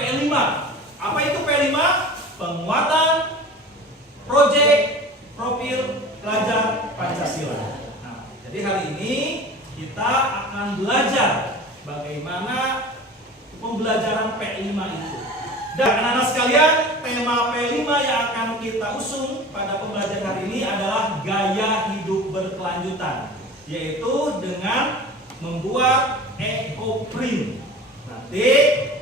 P5. Apa itu P5? Penguatan proyek profil pelajar Pancasila. Nah, jadi hari ini kita akan belajar bagaimana pembelajaran P5 itu. Dan anak-anak sekalian, tema P5 yang akan kita usung pada pembelajaran hari ini adalah gaya hidup berkelanjutan, yaitu dengan membuat eco-print. Nanti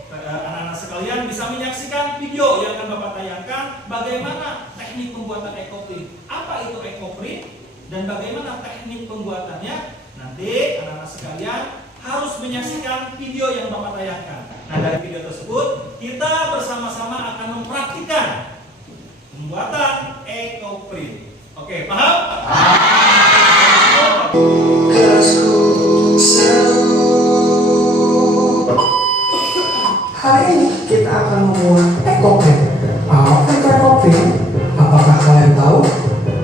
anak-anak sekalian bisa menyaksikan video yang akan Bapak tayangkan bagaimana teknik pembuatan eco-print. Apa itu eco-print dan bagaimana teknik pembuatannya? Nanti anak-anak sekalian harus menyaksikan video yang Bapak tayangkan. Nah, dari video tersebut kita bersama-sama akan mempraktikkan pembuatan eco-print. Oke, paham? Hari ini kita akan membuat eco-print. Apa itu eco-print? Apakah kalian tahu?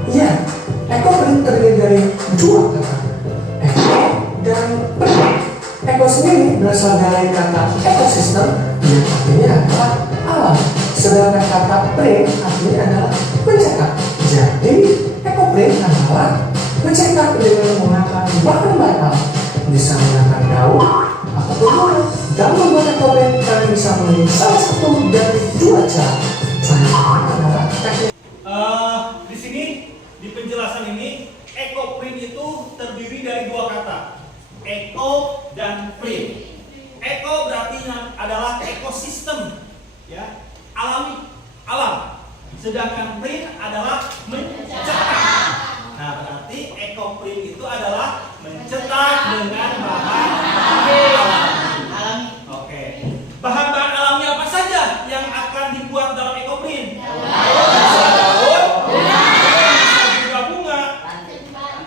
Ya, eco-print terdiri dari dua kata, eco dan print. Eco sendiri berasal dari kata ekosistem yang artinya adalah alam, sedangkan kata print artinya adalah mencetak. Jadi, eco-print adalah mencetak dengan menggunakan bahan batal, bisa menggunakan daun ataupun kulit. Dalam membuat eco-print kalian bisa memilih salah satu dari dua cara. Selanjutnya adalah teknik. Di sini di penjelasan ini eco-print itu terdiri dari dua kata, eco dan print. Eco berarti adalah ekosistem, ya, alami, alam. Sedangkan print adalah mencetak. Nah, berarti eco-print itu adalah mencetak dengan bahan alami. Oke. Bahan-bahan alami apa saja yang akan dibuat dalam eco-print? Bisa daun, bisa juga bunga,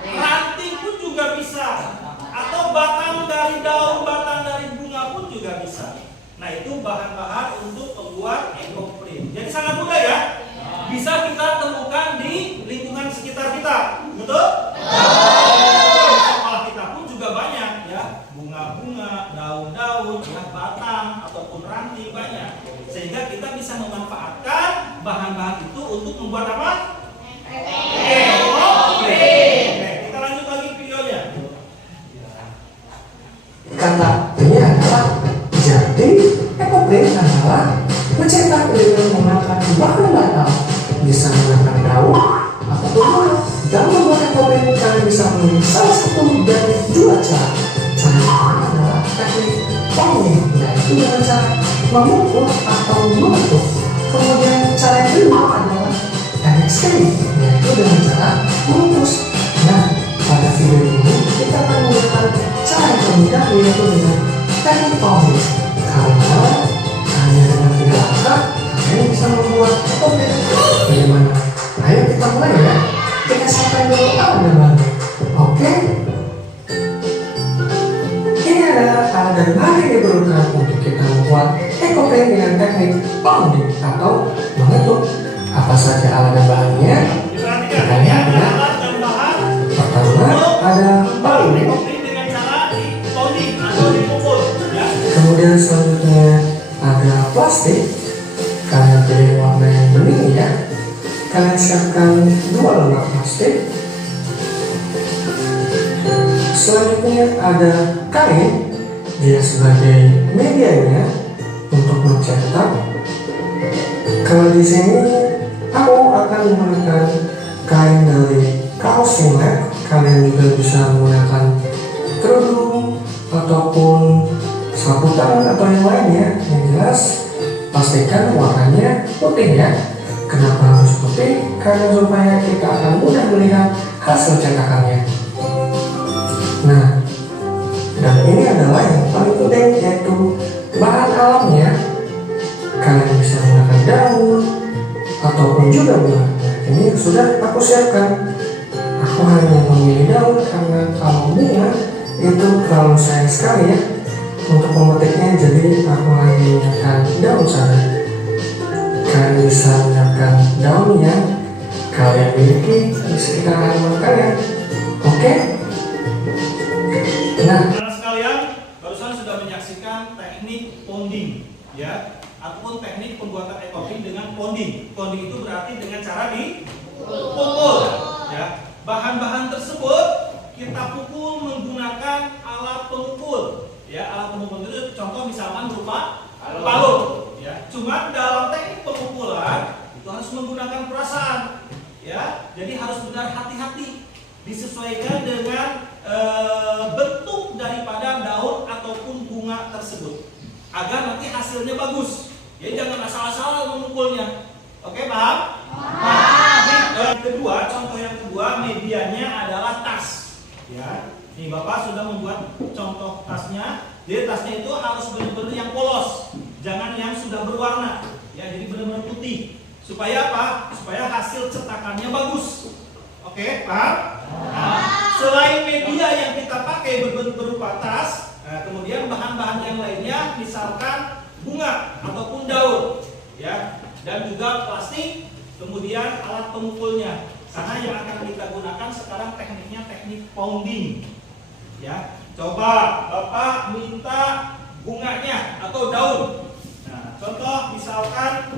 ranting pun juga bisa, atau batang dari daun, batang dari bunga pun juga bisa. Nah, itu bahan-bahan untuk membuat eco-print. Jadi sangat mudah ya. Bisa kita temukan di lingkungan sekitar kita, betul? Di sekolah kita pun juga banyak ya, bunga-bunga, daun-daun, ya, batang ataupun ranting banyak. Sehingga kita bisa memanfaatkan bahan-bahan itu untuk membuat apa? Eco-print. Oke, kita lanjut lagi videonya. Kata ini adalah jadi eco-print adalah mencetak dengan menggunakan bahan batal, bisa menggunakan daun ataupun kulit. Dalam membuat eco-print kalian bisa memilih salah satu dari dua cara. Selanjutnya adalah teknik folding, yaitu dengan cara memukul atau membentuk. Kemudian cara yang kedua adalah teknik scaling, yaitu dengan cara mengukus. Nah, pada video ini kita akan menggunakan cara yang termudah, yaitu dengan teknik folding. Karena hanya dengan 3 langkah kalian bisa membuat eco-print. Bagaimana? Ayo kita mulai ya. Kita siapkan dulu alat dan bahan. Oke. Ini adalah alat dan bahan yang diperlukan untuk kita membuat eco-print dengan teknik folding atau mengetuk. Apa saja alat dan bahannya? Kita lihat ya. Pertama ada palu. Dengan cara di-folding atau dipukul, ya. Kemudian selanjutnya ada plastik. Kalian pilih warna yang bening ya. Kalian siapkan 2 lembar plastik. Selanjutnya ada kain. Dia sebagai medianya untuk mencetak. Kalau di sini aku akan menggunakan kain dari kaos singlet. Kalian juga bisa menggunakan kerudung ataupun sapu tangan atau yang lainnya. Yang jelas pastikan warnanya putih ya. Kenapa harus putih? Karena supaya kita akan mudah melihat hasil cetakannya. Nah, dan ini adalah yang paling penting, yaitu bahan alamnya. Kalian bisa menggunakan daun ataupun juga bunga. Nah, ini sudah aku siapkan. Aku hanya memilih daun karena kalau bunga itu terlalu sayang sekali ya untuk memetiknya, jadi aku hanya menggunakan daun saja. Kalian bisa menggunakan daun yang kalian miliki di sekitar halaman kalian. Oke? Nah, Anak sekalian, barusan sudah menyaksikan teknik ponding, ya, ataupun teknik pembuatan ekoprint dengan pounding. Pounding itu berarti dengan cara dipukul. Ya. Bahan-bahan tersebut kita pukul menggunakan alat pemukul. Ya, alat pemukul itu contoh misalkan berupa palu. Ya, cuma dalam teknik pemukulan itu harus menggunakan perasaan. Ya, jadi harus benar hati-hati, disesuaikan dengan bentuk daripada daun ataupun bunga tersebut agar nanti hasilnya bagus. Jadi jangan asal-asal memukulnya. Oke, paham? Kedua, contoh yang kedua, medianya adalah tas. Ya, nih Bapak sudah membuat contoh tasnya. Jadi tasnya itu harus benar-benar yang polos, jangan yang sudah berwarna. Ya, jadi benar-benar putih. Supaya apa? Supaya hasil cetakannya bagus. Oke, paham? Nah, selain media yang kita pakai berupa tas, kemudian bahan-bahan yang lainnya, misalkan bunga ataupun daun, ya, dan juga plastik. Kemudian alat pemukulnya, karena yang akan kita gunakan sekarang tekniknya teknik pounding. Ya, coba Bapak minta bunganya atau daun. Nah, contoh misalkan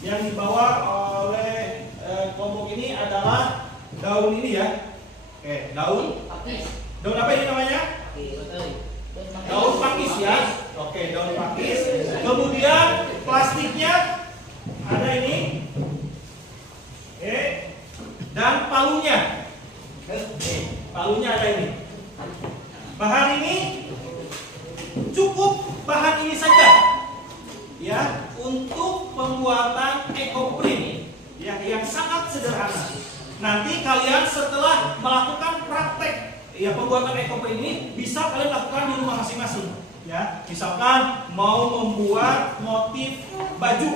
yang dibawa oleh kelompok ini adalah daun ini ya. Oke, daun. Daun apa ini namanya? Daun pakis ya. Oke, daun pakis. Kemudian plastiknya ada ini. Oke, dan palunya. Palunya ada ini. Bahan ini cukup bahan ini saja, ya, untuk pembuatan ekoprint, ya, yang sangat sederhana. Nanti kalian setelah melakukan praktek, ya, pembuatan ekoprint ini bisa kalian lakukan di rumah masing-masing. Ya, misalkan mau membuat motif baju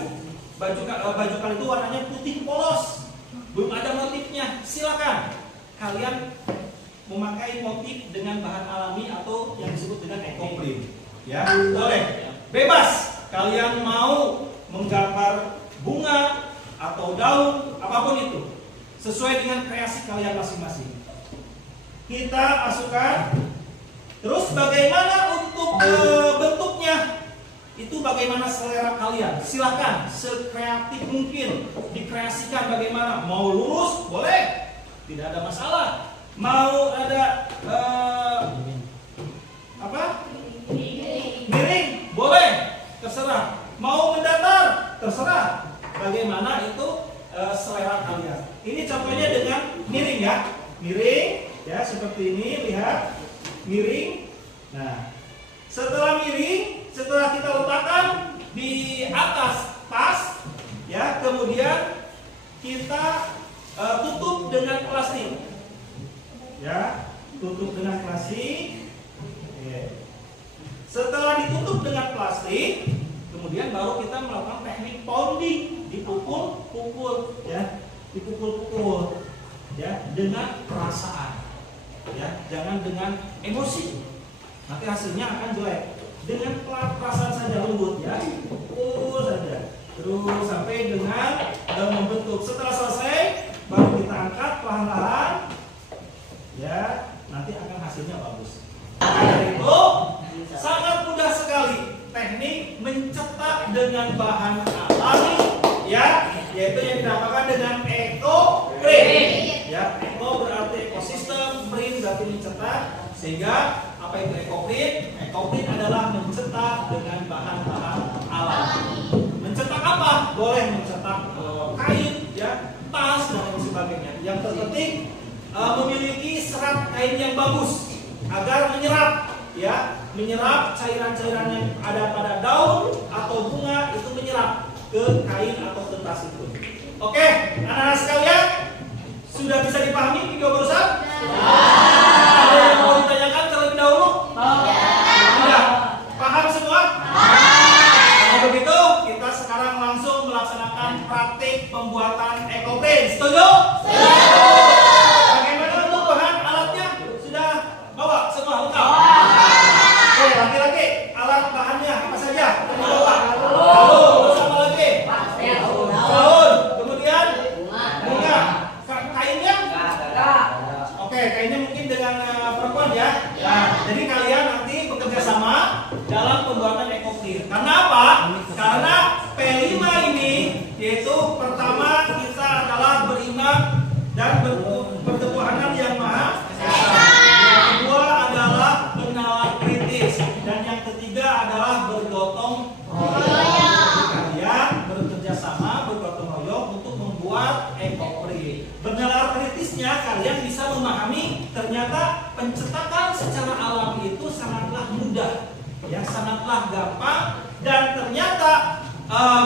kalian itu warnanya putih polos. Belum ada motifnya, silakan kalian memakai motif dengan bahan alami atau yang disebut dengan ekoprint. Ya, boleh. Bebas. Kalian mau menggambar bunga atau daun, apapun itu, sesuai dengan kreasi kalian masing-masing. Kita masukkan. Terus bagaimana untuk bentuknya? Itu bagaimana selera kalian. Silakan sekreatif mungkin dikreasikan bagaimana. Mau lurus boleh, tidak ada masalah. Mau ada miring boleh, terserah. Mau mendatar terserah. Bagaimana itu selera kalian. Ini contohnya dengan miring ya. Miring ya, seperti ini, lihat. Miring. Nah, setelah miring, setelah kita letakkan di atas tas, ya, kemudian kita tutup dengan plastik, ya, tutup dengan plastik. Setelah ditutup dengan plastik, kemudian baru kita melakukan teknik pounding, dipukul-pukul, ya, dipukul-pukul, ya, dengan perasaan, ya, jangan dengan emosi, nanti hasilnya akan jelek. Dengan perasaan saja, lembut ya, pukul saja, terus sampai dengan membentuk. Setelah selesai, baru kita angkat perlahan-lahan, ya, nanti akan hasilnya bagus. Dari itu sangat mudah sekali teknik mencetak dengan bahan alami, ya, yaitu yang dinamakan dengan ekoprint. Ya, eko berarti ekosistem, print berarti mencetak, sehingga apa itu ekoprint? Ekoprint adalah mencetak dengan bahan-bahan alami. Mencetak apa? Boleh mencetak kain, ya, tas dan lain sebagainya. Yang terpenting memiliki serat kain yang bagus agar menyerap, ya, menyerap cairan-cairan yang ada pada daun atau bunga, itu menyerap ke kain atau ke tas itu. Oke, anak-anak sekalian, sudah bisa dipahami video barusan? Ada yang mau ditanyakan terlebih dahulu? Tidak. Paham semua? Kalau begitu, kita sekarang langsung melaksanakan praktik pembuatan ekoprint. Setuju? Bagaimana untuk bahan alatnya? Sudah bawa semua lengkap? Oke, laki-laki, alat bahannya apa saja? Bawa. Lalu, bersama lagi? Daun. Kemudian? Bunga. Kainnya? Oke, kainnya mungkin dengan perempuan ya. Nah, jadi kalian nanti bekerja sama dalam pembuatan ekoprint. Karena apa? Karena sangatlah gampang, dan ternyata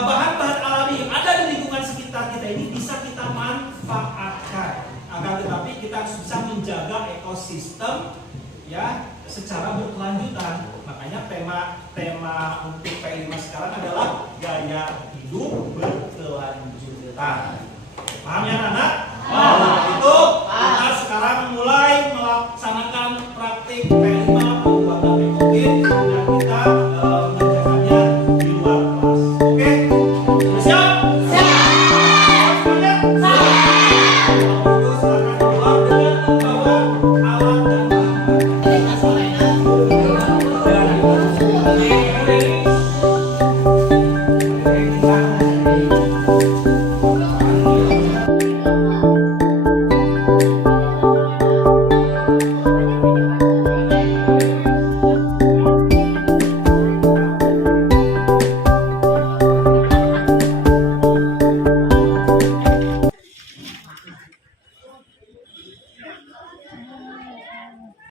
bahan-bahan alami yang ada di lingkungan sekitar kita ini bisa kita manfaatkan. Akan tetapi kita harus bisa menjaga ekosistem ya secara berkelanjutan. Makanya tema untuk P5 sekarang adalah gaya hidup berkelanjutan. Paham ya anak-anak? Itu kita sekarang mulai melaksanakan praktik P5 pembuatan ekobit, dan kita mengerjakannya di luar kelas. Oke? Sudah siap? Siap! Semuanya? Siap! Kalau itu silakan keluar dengan membawa alat dan bahan-bahan.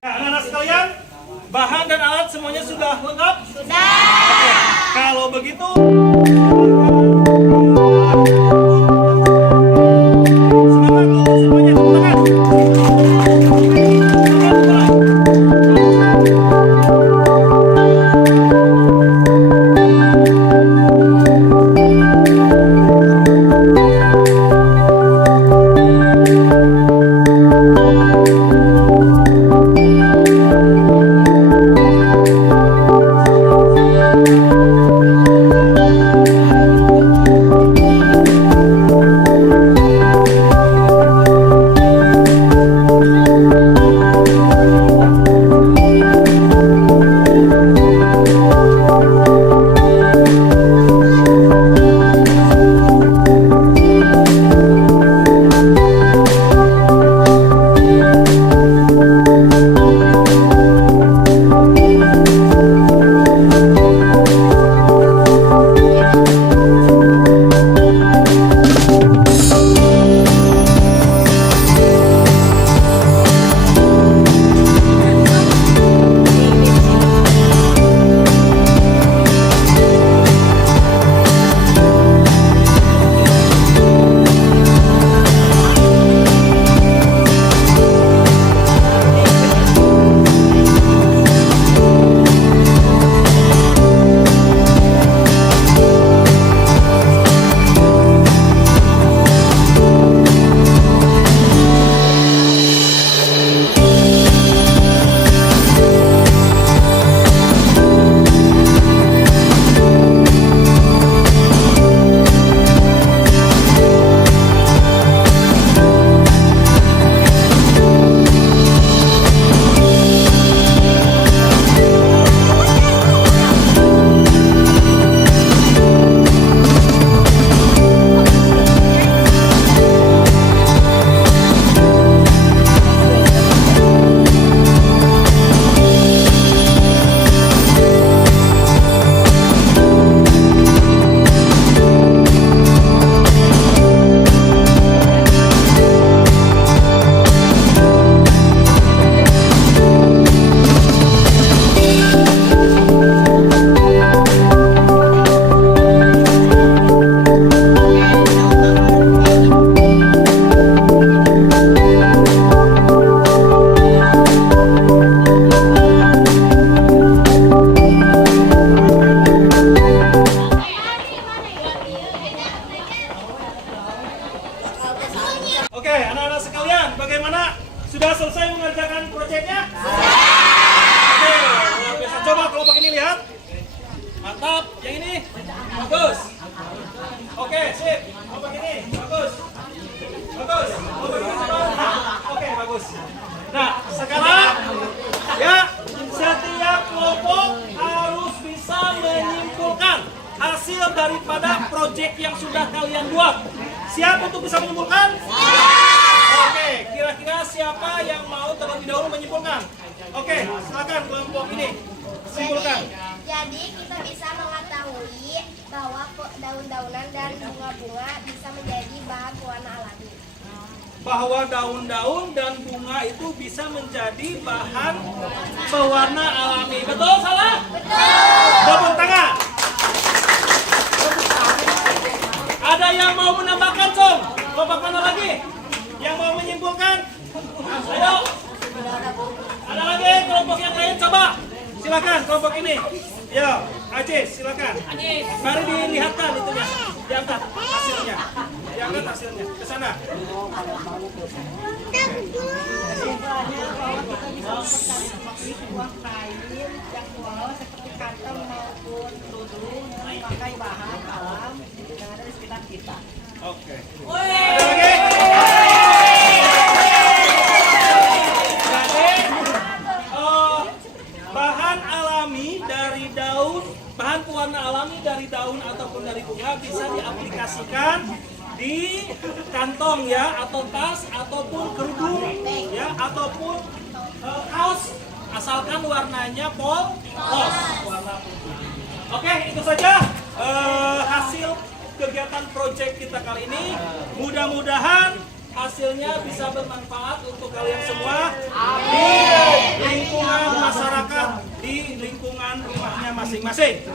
Nah, anak-anak sekalian, bahan dan alat semuanya sudah lengkap? Sudah. Oke, kalau begitu semangat dulu semuanya, semangat. Oke, anak-anak sekalian, bagaimana? Sudah selesai mengerjakan proyeknya? Oke, luar biasa. Coba kelompok ini lihat. Mantap, yang ini bagus. Oke, sip. Kelompok ini bagus. Bagus. Kelompok ini coba. Oke, bagus. Nah, sekarang ya, setiap kelompok harus bisa menyimpulkan hasil daripada proyek yang sudah kalian buat. Siap untuk bisa menyimpulkan? Oke, kira-kira siapa yang mau terlebih dahulu menyimpulkan? Oke, silakan kelompok ini simpulkan. Jadi kita bisa mengetahui bahwa daun-daunan dan bunga-bunga bisa menjadi bahan pewarna alami. bahwa daun-daun dan bunga itu bisa menjadi bahan pewarna alami. Betul? Salah? Betul. Tepuk tangan. Ada yang mau menambahkan, Song? Kelompok mana lagi? Yang mau menyimpulkan? Ayo. Ada lagi kelompok yang lain? Coba. Silakan kelompok ini. Yo, Ajis, silakan. Mari dilihatkan itunya. Diangkat hasilnya. Diangkat hasilnya. Ke sana. Kesimpulannya bahwa kita bisa memakai sebuah kain yang polos seperti kantong maupun tudung dengan memakai bahan alam yang ada di sekitar kita. Oke. Ada lagi? Jadi, bahan alami dari daun, bahan pewarna alami dari daun ataupun dari bunga bisa diaplikasikan di kantong ya, atau tas, ataupun kerudung ya, ataupun kaos, asalkan warnanya polos. Oke, itu saja hasil kegiatan proyek kita kali ini. Mudah-mudahan hasilnya bisa bermanfaat untuk kalian semua di lingkungan masyarakat, di lingkungan rumahnya masing-masing.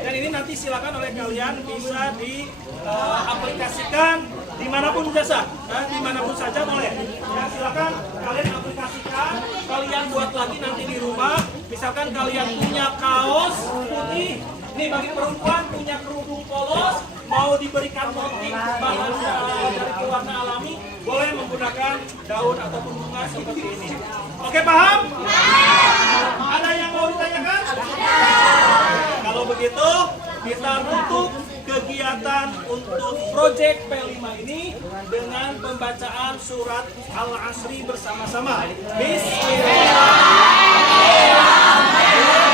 Dan ini nanti silakan oleh kalian bisa diaplikasikan dimanapun saja, dimanapun saja boleh. Ya, silakan kalian aplikasikan, kalian buat lagi nanti di rumah. Misalkan kalian punya kaos putih, nih bagi perempuan punya kerudung polos, mau diberikan motif bahan dari pewarna alami, boleh menggunakan daun ataupun bunga seperti ini. Oke, paham? Ada yang mau ditanyakan? Kalau begitu, kita tutup kegiatan untuk proyek P5 ini dengan pembacaan surat Al-Asri bersama-sama. Bismillahirrahmanirrahim.